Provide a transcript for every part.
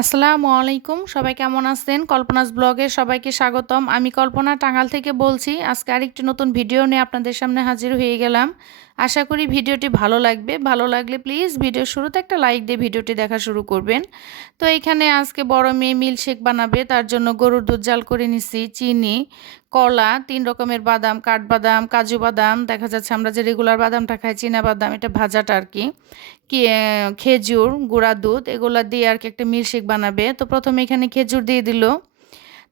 আসসালামু আলাইকুম। সবাই কেমন আছেন? কল্পনাস ব্লগে সবাইকে স্বাগতম। আমি কল্পনা টাঙ্গাল থেকে বলছি, আজকে আরেকটি নতুন ভিডিও নিয়ে আপনাদের সামনে হাজির হয়ে গেলাম। আশা করি ভিডিওটি ভালো লাগবে। ভালো লাগলে প্লিজ ভিডিও শুরুতে একটা লাইক দিয়ে ভিডিওটি দেখা শুরু করবেন। তো এখানে আজকে বড় মেয়ে মিল্কশেক বানাবে, তার জন্য গরুর দুধ জাল করে নিছি, চিনি, কলা, তিন রকমের বাদাম, কাঠবাদাম, কাজু বাদাম, দেখা যাচ্ছে আমরা যে রেগুলার বাদামটা খাই, চীনা বাদাম, এটা ভাজাটা আর কি কি খেজুর, গুঁড়া দুধ, এগুলো দিয়ে আর কি একটা মিল্কশেক বানাবে। তো প্রথমে এখানে খেজুর দিয়ে দিল,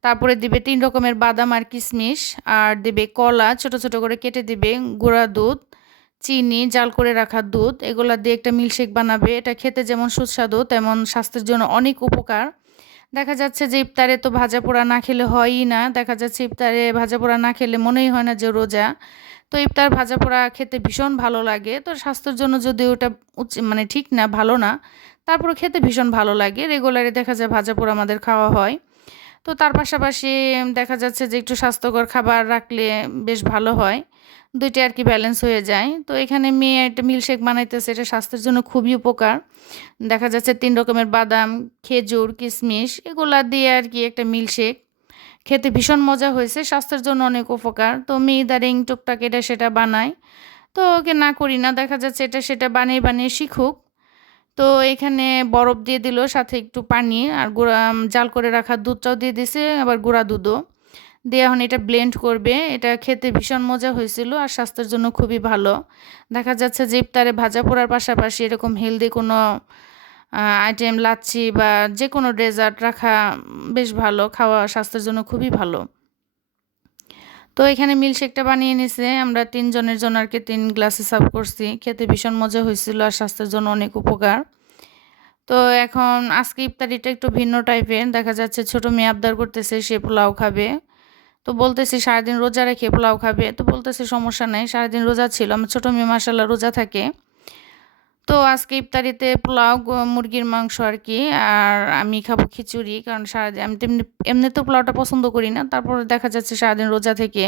তারপরে দিবে তিন রকমের বাদাম আর কিশমিশ আর দিবে কলা, ছোট ছোট করে কেটে দিবে, গুঁড়া দুধ চিনি, জাল করে রাখা দুধ, এগুলা দিয়ে একটা মিল্কশেক বানাবে। এটা খেতে যেমন সুস্বাদু, তেমন স্বাস্থ্যের জন্য অনেক উপকার। দেখা যাচ্ছে যে ইফতারে তো ভাজা পোড়া না খেলে হয়ই না। দেখা যাচ্ছে ইফতারে ভাজা পোড়া না খেলে মনেই হয় না যে রোজা। তো ইফতার ভাজা পোড়া খেতে ভীষণ ভালো লাগে। তো স্বাস্থ্যের জন্য যদি ওটা মানে ঠিক না, ভালো না তারপরে খেতে ভীষণ ভালো লাগে। রেগুলারে দেখা যায় ভাজা পোড়া আমাদের খাওয়া হয়। তো তার পাশাপাশি দেখা যাচ্ছে যে একটু স্বাস্থ্যকর খাবার রাখলে বেশ ভালো হয়। দুইটা আর কি ব্যালেন্স হয়ে যায়। তো এখানে মেয়ে একটা মিল্কশেক বানাইতেছে, এটা স্বাস্থ্যের জন্য খুবই উপকার। দেখা যাচ্ছে তিন রকমের বাদাম, খেজুর কিশমিশ এগুলা দিয়ে আর কি একটা মিল্কশেক খেতে ভীষণ মজা হয়েছে, স্বাস্থ্যের জন্য অনেক উপকার। তো মেয়ে ইদারিং টুকটাক এটা সেটা বানায়। তো ওকে না করি না, দেখা যাচ্ছে এটা সেটা বানিয়ে বানিয়ে শিখুক। তো এখানে বরফ দিয়ে দিল, সাথে একটু পানি আর গুঁড়া জাল করে রাখা দুধটাও দিয়ে দিছে, আবার গুঁড়া দুধও। দিয়ে এখন এটা ব্লেন্ড করবে। এটা খেতে ভীষণ মজা হয়েছিল আর স্বাস্থ্যের জন্য খুবই ভালো। দেখা যাচ্ছে যে ইফতারে ভাজা পোড়ার পাশাপাশি এরকম হেলদি কোনো আইটেম লাচ্ছি বা যে কোনো ডেজার্ট রাখা বেশ ভালো। খাওয়া স্বাস্থ্যের জন্য খুবই ভালো। তো এখানে মিল্কশেকটা বানিয়ে নিছে। আমরা তিনজনের জন্য আর কি তিন গ্লাসে সার্ভ করছি। খেতে ভীষণ মজা হয়েছিল আর স্বাস্থ্যের জন্য অনেক উপকার। তো এখন আজকে ইফতারিটা একটু ভিন্ন টাইপের দেখা যাচ্ছে ছোট মেয়ে আবদার করতেছে, সে পোলাও খাবে। তো বলতেছি, সারাদিন রোজা রেখে পোলাও খাবে? তো বলতেছি, সমস্যা নেই, সারাদিন রোজা ছিল, আমার ছোটো মেয়ে মাসাল্লাহ রোজা থাকে। তো আজকে ইফতারিতে পোলাও মুরগির মাংস আর কি, আর আমি খাব খিচুড়ি, কারণ সারাদিন, আমি তেমনি এমনি তো পোলাওটা পছন্দ করি না, তারপরে দেখা যাচ্ছে সারাদিন রোজা থেকে।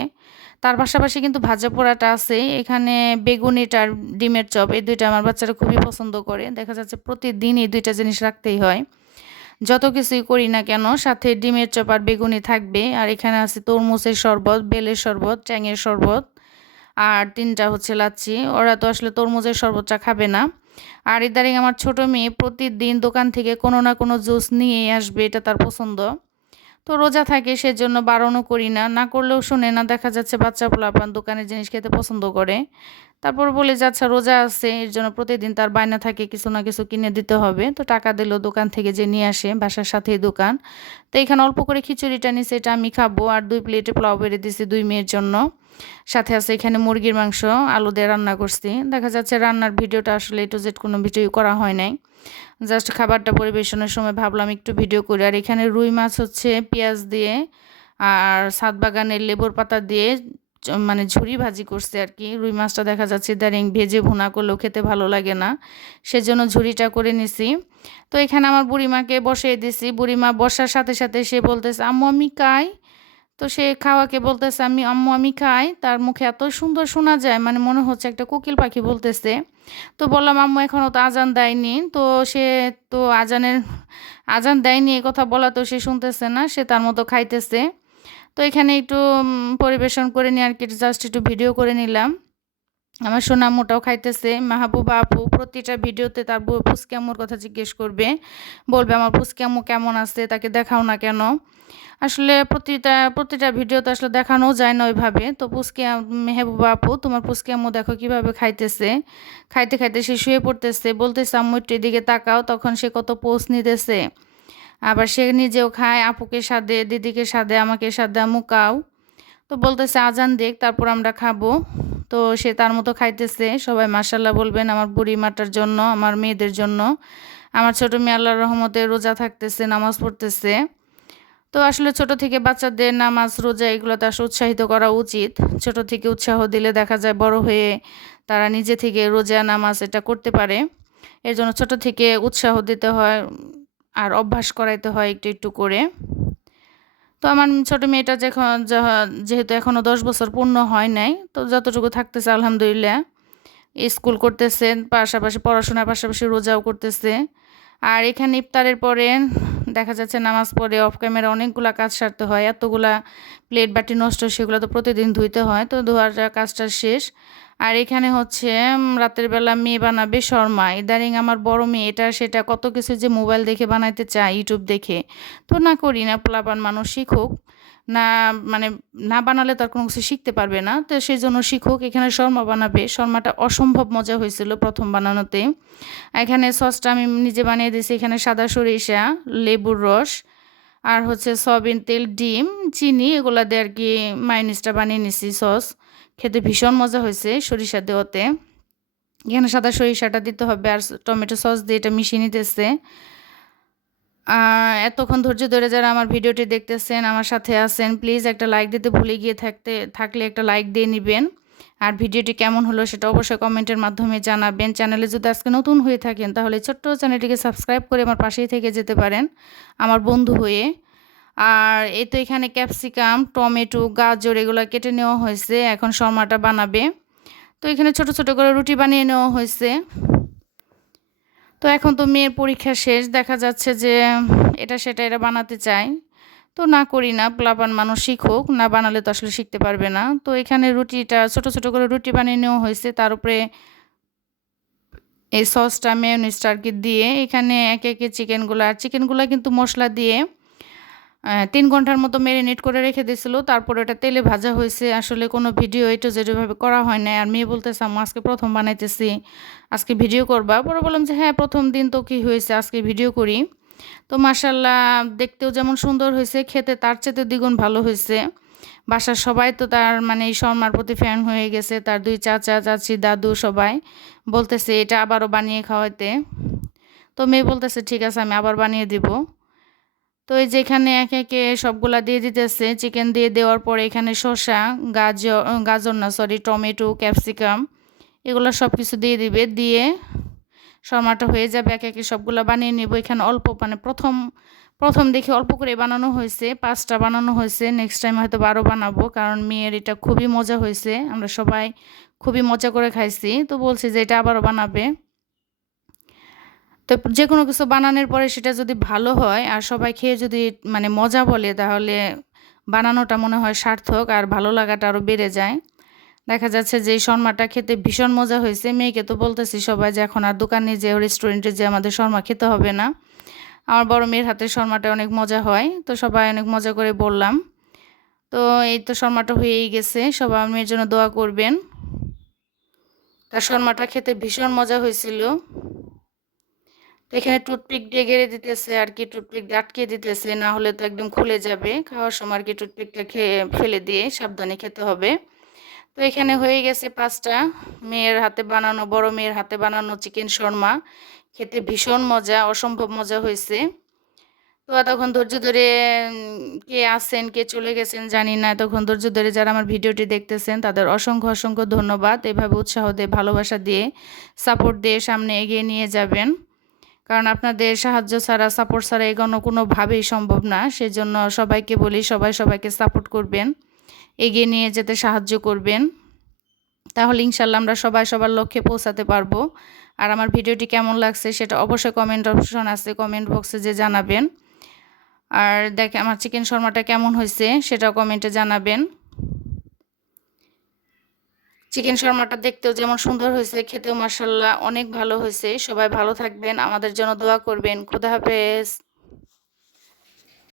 তার পাশাপাশি কিন্তু ভাজা পোড়াটা আছে, এখানে বেগুনিটা আর ডিমের চপ, এই দুইটা আমার বাচ্চারা খুবই পছন্দ করে। দেখা যাচ্ছে প্রতিদিন এই দুইটা জিনিস রাখতেই হয়। যত কিছুই করি না কেন, সাথে ডিমের চপ আর বেগুনি থাকবে, আর এখানে আছে তরমুজের শরবত, বেলের শরবত ট্যাঙের শরবত, আর তিনটা হচ্ছে লাচ্ছি। ওরা তো আসলে তরমুজের শরবতটা খাবে না। আর ইদারিং আমার ছোট মেয়ে প্রতিদিন দোকান থেকে কোনো না কোনো জুস নিয়ে আসবে, এটা তার পছন্দ। তো রোজা থাকে, সেজন্য বারণও করি না। না করলেও শুনে না, দেখা যাচ্ছে বাচ্চা পোলাপান দোকানের জিনিস খেতে পছন্দ করে। তারপর বলে যে আচ্ছা রোজা আছে, এর জন্য প্রতিদিন তার বায়না থাকে, কিছু না কিছু কিনে দিতে হবে। তো টাকা দিল দোকান থেকে যে নিয়ে আসে, বাসার সাথেই দোকান। তো এখানে অল্প করে খিচুড়িটা নিছে, এটা আমি খাব আর দুই প্লেটে পোলাও বেড়ে দিছি দুই মেয়ের জন্য। সাথে আছে এখানে মুরগির মাংস, আলু দিয়ে রান্না করছি। দেখা যাচ্ছে রান্নার ভিডিওটা আসলে এটু জেড কোনো ভিডিও করা হয় নাই। জাস্ট খাবারটা পরিবেশনের সময় ভাবলাম একটু ভিডিও করি। আর এখানে রুই মাছ হচ্ছে পেঁয়াজ দিয়ে আর সাত বাগানের লেবুর পাতা দিয়ে মানে ঝুরি ভাজি করছে আর কি। রুই মাছটা দেখা যাচ্ছে দারিং ভেজে ভুনা করলেও খেতে ভালো লাগে না। সেজন্য ঝুরিটা করে নিছি। তো এখানে আমার বুড়িমাকে বসিয়ে দিছি। বুড়িমা বসার সাথে সাথে সে বলতেছে, আম্মু, আমি খাই। তো সে খাওয়াকে বলতেছে, আমি, আম্মু, আমি খাই। তার মুখে এত সুন্দর শোনা যায় মানে মনে হচ্ছে একটা কোকিল পাখি বলতেছে। তো বললাম, আম্মু এখনও তো আজান দেয়নি। তো সে তো আজানের, আজান দেয়নি এ কথা বলা তো সে শুনতেছে না, সে তার মতো খাইতেছে। তো এখানে একটু পরিবেশন করে নিয়ে আর কি জাস্ট একটু ভিডিও করে নিলাম। আমার সোনা মোটাও খাইতেছে। মাহবুবা আপু প্রতিটা ভিডিওতে তার ফুসক্যামুর কথা জিজ্ঞেস করবে। বলবে, আমার ফুসক্যামু কেমন আছে? তাকে দেখাও না কেন? আসলে প্রতিটা প্রতিটা ভিডিওতে আসলে দেখানো যায় না ওইভাবে। তো পুসকিয়া মেহবুবা আপু, তোমার পুসকিয়ামু দেখো কীভাবে খাইতেছে? খাইতে খাইতে সে শুয়ে পড়তেছে। বলতেছে, আম্মু একটু এদিকে তাকাও। তখন সে কত পোস্ট নিতেছে। আবার সে নিজেও খায়, আপুকে সাদে দিদিকে সাদে আমাকে সাদে মুকাও তো বলতেছে, আজান দেখ, তারপর আমরা খাব। তো সে তার মতো খাইতেছে। সবাই মাসাল্লাহ বলবেন, আমার বুড়ি মাটার জন্য, আমার মেয়েদের জন্য, আমার ছোটো মেয়ে আল্লাহর রহমতে রোজা থাকতেছে, নামাজ পড়তেছে। তো আসলে ছোট থেকে বাচ্চাদের নামাজ, রোজা এগুলোতে আসলে উৎসাহিত করা উচিত। ছোট থেকে উৎসাহ দিলে দেখা যায় বড় হয়ে তারা নিজে থেকে রোজা, নামাজ এটা করতে পারে। এর জন্য ছোট থেকে উৎসাহ দিতে হয়। আর অভ্যাস করাইতে হয় একটু একটু করে। তো আমার ছোট মেয়েটা যখন যেহেতু এখনও দশ বছর পূর্ণ হয় নাই, তো যতটুকু থাকতেছে আলহামদুলিল্লাহ। স্কুল করতেছে, পাশাপাশি পড়াশোনার পাশাপাশি রোজাও করতেছে। আর এখানে ইফতারের পরে দেখা যাচ্ছে নামাজ পড়ে অফ ক্যামেরা অনেকগুলো কাজ সারতে হয়, এতগুলা প্লেট বাটি নষ্ট, সেগুলো তো প্রতিদিন ধুইতে হয়, তো ধোয়ার কাজটা শেষ। আর এখানে হচ্ছে রাতের বেলা মেয়ে বানাবে শর্মা ইদারিং আমার বড় মেয়ে, এটা সেটা কত কিছু যে মোবাইল দেখে বানাইতে চায় ইউটিউব দেখে। তো না করি না প্লাবান মানুষই শিখুক না মানে না বানালে তার কোনো কিছু শিখতে পারবে না। তো সেই জন্য শিখুক এখানে শর্মা বানাবে। শর্মাটা অসম্ভব মজা হয়েছিল প্রথম বানানোতে। এখানে সসটা আমি নিজে বানিয়ে দিয়েছি। এখানে সাদা সরিষা, লেবুর রস, আর হচ্ছে সয়াবিন তেল, ডিম, চিনি, এগুলো দিয়ে আর কি মাইনিসটা বানিয়ে নিছি সস। খেতে ভীষণ মজা হয়েছে সরিষা দেওয়াতে। এখানে সাদা সরিষাটা দিতে হবে আর টমেটো সস দিয়ে এটা মিশিয়ে নিতেছে। এতক্ষণ ধৈর্য ধরে যারা আমার ভিডিওটি দেখতেছেন, আমার সাথে আছেন প্লিজ একটা লাইক দিতে ভুলে গিয়ে থাকতে, থাকলে একটা লাইক দিয়ে নেবেন। আর ভিডিওটি কেমন হলো সেটা অবশ্যই কমেন্টের মাধ্যমে জানাবেন। চ্যানেলে যদি আজকে নতুন হয়ে থাকেন, তাহলে ছোট্ট চ্যানেলটিকে সাবস্ক্রাইব করে আমার পাশেই থেকে যেতে পারেন, আমার বন্ধু হয়ে। আর এই তো এখানে ক্যাপসিকাম টমেটো, গাজর এগুলো কেটে নেওয়া হয়েছে, এখন শর্মাটা বানাবে। তো এখানে ছোট ছোট করে রুটি বানিয়ে নেওয়া হয়েছে। তো এখন তো মেয়ের পরীক্ষা শেষ, দেখা যাচ্ছে যে এটা সেটা এরা বানাতে চায়। তো না করি না প্লাবান মানুষ শিখুক, না বানালে তো আসলে শিখতে পারবে না। তো এখানে রুটিটা, ছোট ছোট করে রুটি বানিয়ে নেওয়া হয়েছে, তার উপরে এই সসটা মেয়নিসটা কি দিয়ে, এখানে একে একে চিকেনগুলো আর চিকেনগুলো কিন্তু মশলা দিয়ে তিন ঘণ্টার মতো ম্যারিনেট করে রেখে দিয়েছিল। তারপর এটা তেলে ভাজা হয়েছে। আসলে কোনো ভিডিও এটা যেভাবে করা হয় না আর মেয়ে বলতেছে আমি আজকে প্রথম বানাইতেছি। আজকে ভিডিও করবা? পরে বললাম যে হ্যাঁ প্রথম দিন তো কী হয়েছে? আজকে ভিডিও করি। তো মাসাল্লাহ দেখতেও যেমন সুন্দর হয়েছে। খেতে তার চেয়ে দ্বিগুণ ভালো হয়েছে। বাসার সবাই তো তার মানে এই শর্মার প্রতি ফ্যান হয়ে গেছে। তার দুই চাচা, চাচি, দাদু সবাই বলতেছে, এটা আবারও বানিয়ে খাওয়াইতে। তো মেয়ে বলতেছে, ঠিক আছে, আমি আবার বানিয়ে দিব। তো এই যেখানে একে একে সবগুলা দিয়ে দিতেছে। চিকেন দিয়ে দেওয়ার পরে এখানে শসা, গাজর গাজর না সরি টমেটো ক্যাপসিকাম এগুলো সব কিছু দিয়ে দিবে। দিয়ে শর্মাটা হয়ে যাবে, এক একে সবগুলো বানিয়ে নেব। এখানে অল্প মানে প্রথম প্রথম দেখে অল্প করে বানানো হয়েছে, পাঁচটা বানানো হয়েছে। নেক্সট টাইম হয়তো বারো বানাবো, কারণ মেয়ের এটা খুবই মজা হয়েছে। আমরা সবাই খুবই মজা করে খাইছি। তো বলছি যে এটা আবারও বানাবে। তো যে কোনো কিছু বানানোর পরে সেটা যদি ভালো হয় আর সবাই খেয়ে যদি মানে মজা বলে, তাহলে বানানোটা মনে হয় সার্থক আর ভালো লাগাটা আরও বেড়ে যায়। দেখা যাচ্ছে যে শর্মাটা খেতে ভীষণ মজা হয়েছে। মেয়েকে তো বলতেছি সবাই যে এখন আর দোকানে যে রেস্টুরেন্টে যে আমাদের শর্মা খেতে হবে না। আমার বড় মেয়ের হাতে শর্মাটা অনেক মজা হয়, তো সবাই অনেক মজা করে বললাম। তো এই তো শর্মাটা হয়েই গেছে, সবাই মেয়ের জন্য দোয়া করবেন। তার শর্মাটা খেতে ভীষণ মজা হয়েছিল। তো এখানে টুথপিক দিয়ে গেড়ে দিতেছে আর কি, টুথপিক দিয়ে আটকে দিতেছে, না হলে তো একদম খুলে যাবে। খাওয়ার সময় আর কি টুথপিকটা খেয়ে ফেলে দিয়ে সাবধানে খেতে হবে। তো এখানে হয়ে গেছে পাঁচটা। মেয়ের হাতে বানানো, বড় মেয়ের হাতে বানানো চিকেন শর্মা। খেতে ভীষণ মজা, অসম্ভব মজা হয়েছে। তো তখন ধৈর্য ধরে কে আসেন কে চলে গেছেন জানি না। তখন ধৈর্য ধরে যারা আমার ভিডিওটি দেখতেছেন, তাদের অসংখ্য অসংখ্য ধন্যবাদ। এভাবে উৎসাহ দিয়ে, ভালোবাসা দিয়ে সাপোর্ট দিয়ে সামনে এগিয়ে নিয়ে যাবেন। কারণ আপনাদের সাহায্য ছাড়া সাপোর্ট ছাড়া এগোনো কোনোভাবেই সম্ভব না। সেজন্য সবাইকে বলি, সবাই সবাইকে সাপোর্ট করবেন, এগিয়ে নিয়ে যেতে সাহায্য করবেন। তাহলে ইনশাল্লাহ আমরা সবাই সবার লক্ষ্যে পৌঁছাতে পারব। আর আমার ভিডিওটি কেমন লাগছে সেটা অবশ্যই কমেন্ট অপশন আছে কমেন্ট বক্সে যে জানাবেন। আর দেখে, আমার চিকেন শর্মাটা কেমন হয়েছে সেটা কমেন্টে জানাবেন। চিকেন শর্মাটা দেখতেও যেমন সুন্দর হয়েছে, খেতেও মার্শাল্লাহ অনেক ভালো হয়েছে। সবাই ভালো থাকবেন, আমাদের জন্য দোয়া করবেন। খুদা হাফেজ।